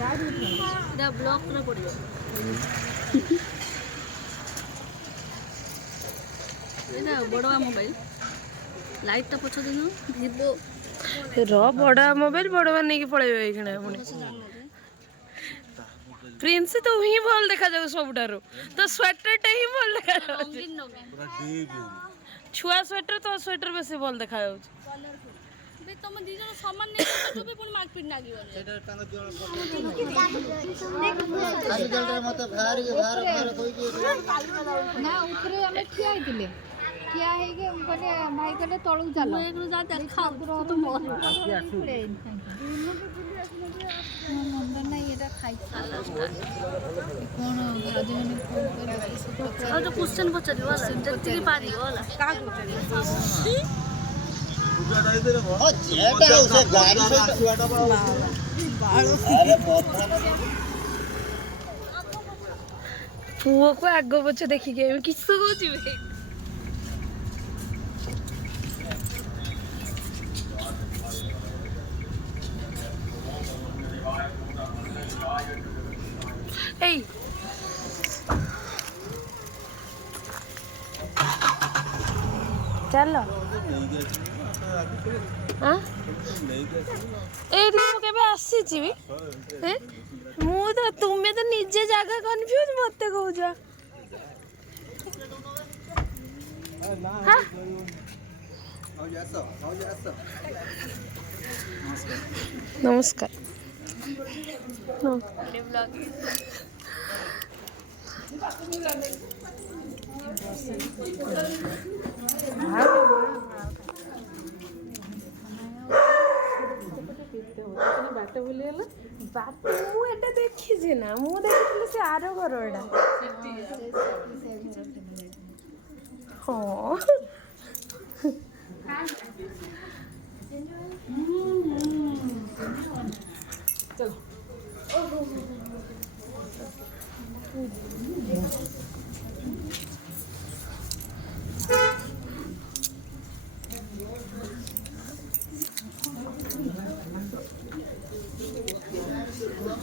এটা ব্লক করে পড়িব এটা বড় মোবাইল লাইটটা পଛ দিନ ଭିଭୋ ର ବଡ ମୋବାଇଲ ବଡବା ନେଇକି ପଳେଇବେ ଏଇଖିଣା ପୁଣି ପ୍ରିନ୍ସ ତ ହିଁ ଭଲ ଦେଖାଯାଉ ସବୁଠାରୁ ତ ସ୍ୱେଟରଟା ହିଁ ଭଲ ଦେଖାଯାଉଛି ଛୁଆ ସ୍ୱେଟର ତ ସ୍ୱେଟର ବେଶୀ ଭଲ ଦେଖାଯାଉଛି ତମ ଦି ଜଣ ସମାନ ନେଇ ବି ପୁଣି ମାର୍କପିଟ ଲାଗିବନି ସେଟା ତାଙ୍କ ଜଣ ମତେ ବାହାରି କହିକି ନା ଉପରେ ଆମେ ଠିଆ ହେଇଥିଲେ ଠିଆ ହେଇକି କହିଲେ ଭାଇ କହିଲେ ତଳକୁ ଚାଲ ଏକରୁ ଯା ଦେଖାଉ ତୁ ମୋର ନନ୍ଦନ ନାଇଁ ଏଟା ଖାଇଛି କ'ଣ ଭାଉଜମାନେ ଫୋନ୍ କରି ଆଉ ଯୋଉ କ୍ୱେଶ୍ଚନ ପଚାରିବ ହେଲା ଯେତିକି ପାରିବ ହେଲା କାହାକୁ ପୁଅକୁ ଆଗ ପଛ ଦେଖିକି ଏବେ କିସ କହୁଛି ଏଇ ଚାଲ ଏଇଠି ମୁଁ କେବେ ଆସିଛି ବି ମୁଁ ତ ତୁମେ ତ ନିଜେ ଜାଗା କନଫ୍ୟୁଜ ମତେ କହୁଛ ନମସ୍କାର ବାଟ ବୁଲିଗଲା ବାଟ ମୁଁ ଏଟା ଦେଖିଛି ନା ମୁଁ ଦେଖିଥିଲି ସେ ଆର ଘର ଏଟା ହଁ ଚलो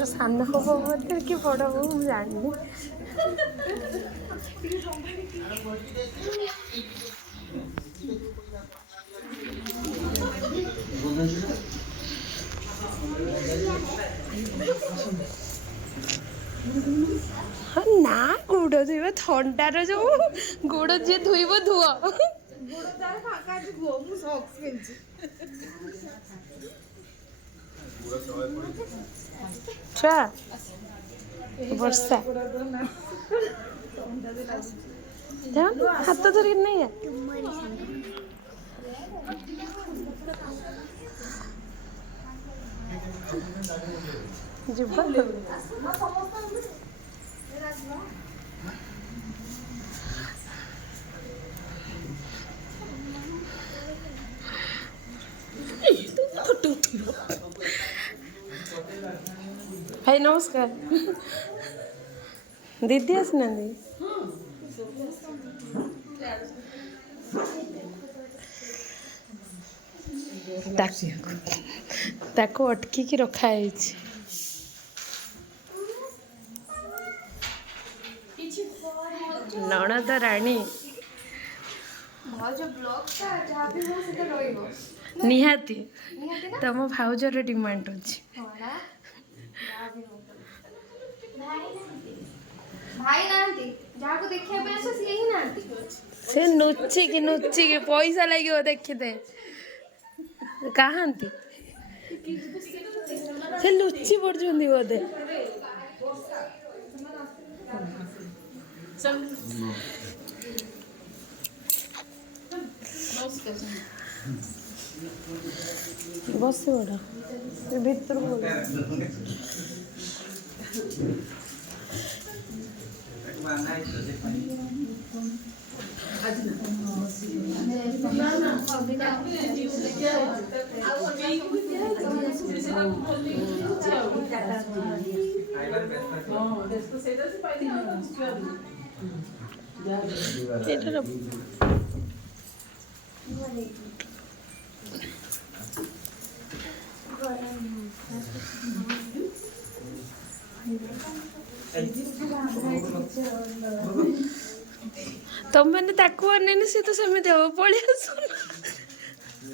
ସାନ ହବ ବୋଧେ କି ବଡ଼ ହବ ମୁଁ ଜାଣିନି ନା ଗୋଡ଼ ଧୋଇବ ଥଣ୍ଡାର ଯୋଉ ଗୋଡ଼ ଯିଏ ଧୋଇବ ଧୁଅ ଛୁଆ ବର୍ଷା ହାତ ଧରିକି ନେଇ ଯିବା ଭାଇ ନମସ୍କାର ଦିଦି ଆସିନାହାନ୍ତି ତାକୁ ଅଟକିକି ରଖା ହେଇଛି ନଣଦ ରାଣୀ ନିହାତି ତମ ଭାଉଜର ଡିମାଣ୍ଡ ଅଛି ସେ ନୁଚିକି ପଇସା ଲାଗିବ ଦେଖିଦେ କାହାନ୍ତି ସେ ଲୁଚି ପଡୁଛନ୍ତି ବୋଧେ ବସି ପଡ଼ ଭିତରକୁ ଏଟାର ତମେ ମାନେ ତାକୁ ଅନେଇନି ସେ ତ ସେମିତି ହବ ପଳେଇ ଆସୁ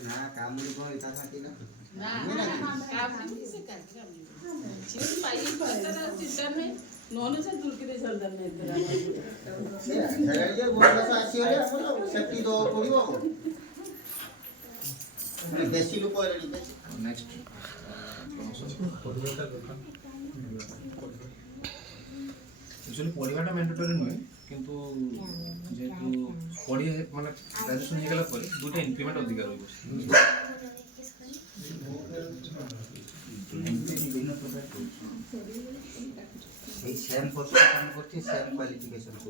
ନା କାମୁଡ଼ି କଣ ଇଟା ଖାଟି ନା ସେଠି ଦବାକୁ ପଡ଼ିବ ବେଶୀ ଲୋକ एक्चुअली पढ़ाटा मैंडेटरी नुहे किंतु जेहेतु पढ़ी माने ग्रेजुएशन हो गला पर दुटा इंक्रीमेंट अधिक रही सेम पोस्ट काम करती सेम क्वालिफिकेशन को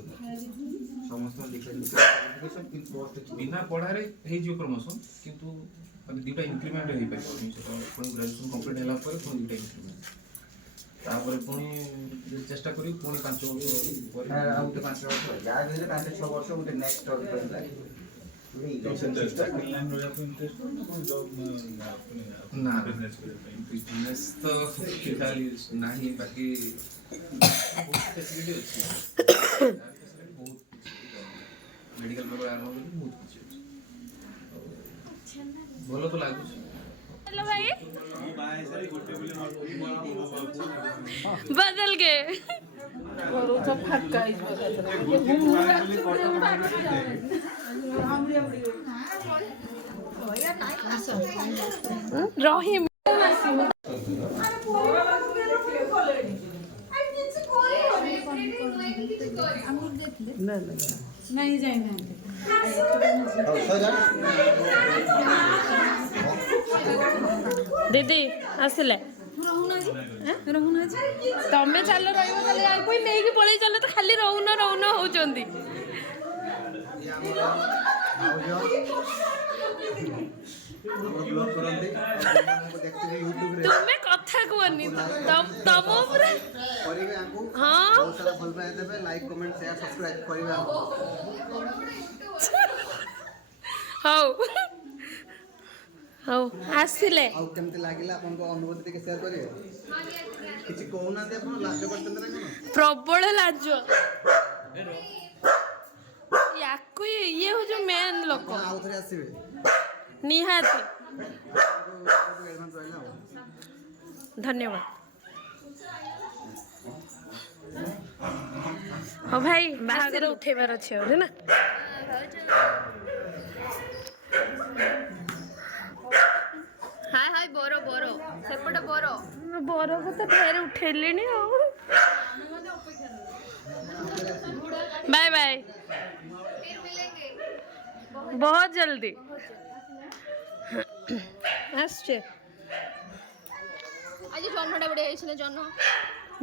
समस्त डिफरेंट क्वालिफिकेशन किंतु पोस्ट बिना पढ़ारे हे जो प्रमोशन किंतु माने दुटा इंक्रीमेंट हो पाइ पुणी ग्रेजुएशन कंप्लीट होला पर पुणी दुटा इंक्रीमेंट तापर पुणी चेष्टा करी पुणी 5 वर्ष पर आउ 5 वर्ष या भेले 5-6 वर्ष उठे नेक्स्ट और ना बिजनेस तो फिलहाल नहीं बाकी फैसिलिटी अच्छी बहुत मेडिकल पेपर आरंभ बहुत कुछ भलो तो लागू हेलो भाई बदल गए रहीम नहीं जाइना दीदी आसले तमें चल रही नहीं पलि चल तो खाली रहुन रहुन होचंदी तुम्हें कथा कहनी तम हाँ लाइक कमेंट शेयर सब्सक्राइब करिवे हौ हौ आसिले आउ केमते लागिला आपन को अनुभूति के शेयर करिवे किछि कोहुना दे आपन लाज करतन ना कोन प्रबल लाज याकु ये हो जो मेन लोक आउ थरे आसीबे निहाती एडवांस रहला धन्यवाद हाँ भाई बाहर उठेबार अच्छे हो ना हाय हाय बोरो बोरो सेपटे बोरो बोरो को तो फेर उठेली बाय बाय बहुत जल्दी आसছে आज जन्मटा बढ़िया होइछले जन्म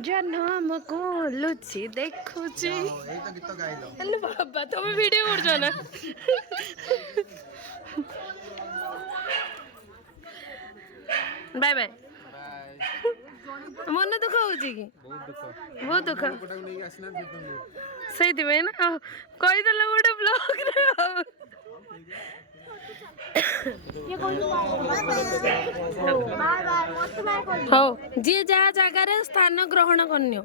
जन्मको लुची देखुची एई तो गीत गाइलो हेलो बाबा तुम वीडियो करछो ना बाय बाय मन दुख होची कि बहुत दुख सही में ना कही देला गोटे ब्लॉग रे हो जी जहाँ जगार स्थान ग्रहण करनियो